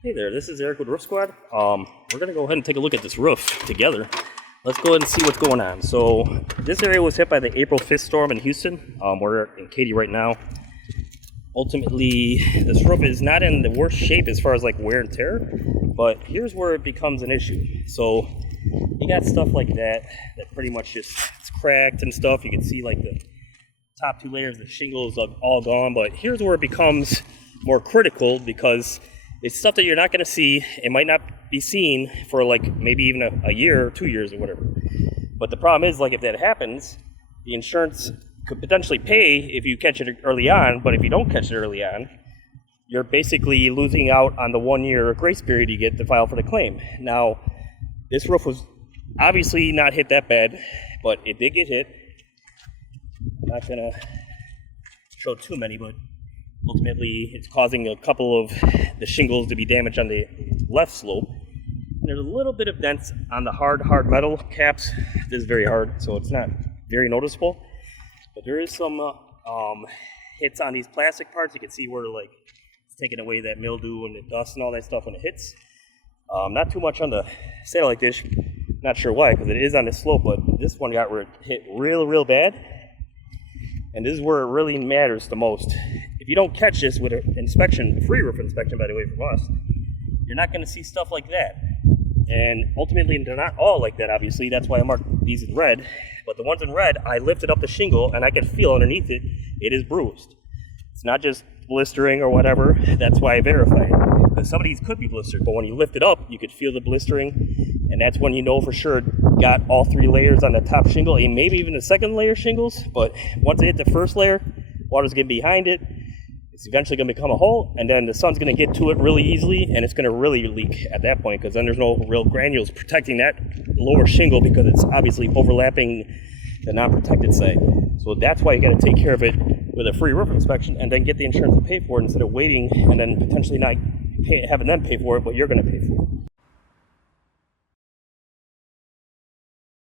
Hey there, this is Eric with Roof Squad. We're gonna go ahead and take a look at this roof together. Let's go ahead and see what's going on. So this area was hit by the April 5th storm in Houston. We're in Katy right now. Ultimately, this roof is not in the worst shape as far as like wear and tear, but here's where it becomes an issue. So you got stuff like that pretty much just it's cracked and stuff. You can see like the top two layers, the shingles are all gone, but here's where it becomes more critical because it's stuff that you're not going to see. It might not be seen for like maybe even a year or 2 years or whatever. But the problem is, like, if that happens, the insurance could potentially pay if you catch it early on. But if you don't catch it early on, you're basically losing out on the 1 year grace period you get to file for the claim. Now, this roof was obviously not hit that bad, but it did get hit. I'm not going to show too many, but ultimately, it's causing a couple of the shingles to be damaged on the left slope. And there's a little bit of dents on the hard metal caps. This is very hard, so it's not very noticeable. But there is some hits on these plastic parts. You can see where like it's taking away that mildew and the dust and all that stuff when it hits. Not too much on the satellite dish. Not sure why, because it is on the slope, but this one got hit real bad. And this is where it really matters the most. If you don't catch this with an inspection, free roof inspection, by the way, from us, you're not going to see stuff like that. And ultimately, they're not all like that, obviously. That's why I marked these in red. But the ones in red, I lifted up the shingle, and I could feel underneath it, it is bruised. It's not just blistering or whatever. That's why I verified it. Because some of these could be blistered, but when you lift it up, you could feel the blistering. And that's when you know for sure it got all 3 layers on the top shingle, and maybe even the second layer shingles. But once it hit the first layer, water's getting behind it. It's eventually going to become a hole, and then the sun's going to get to it really easily, and it's going to really leak at that point, because then there's no real granules protecting that lower shingle because it's obviously overlapping the non-protected side. So that's why you got to take care of it with a free roof inspection, and then get the insurance to pay for it instead of waiting and then potentially not having them pay for it, but you're going to pay for it.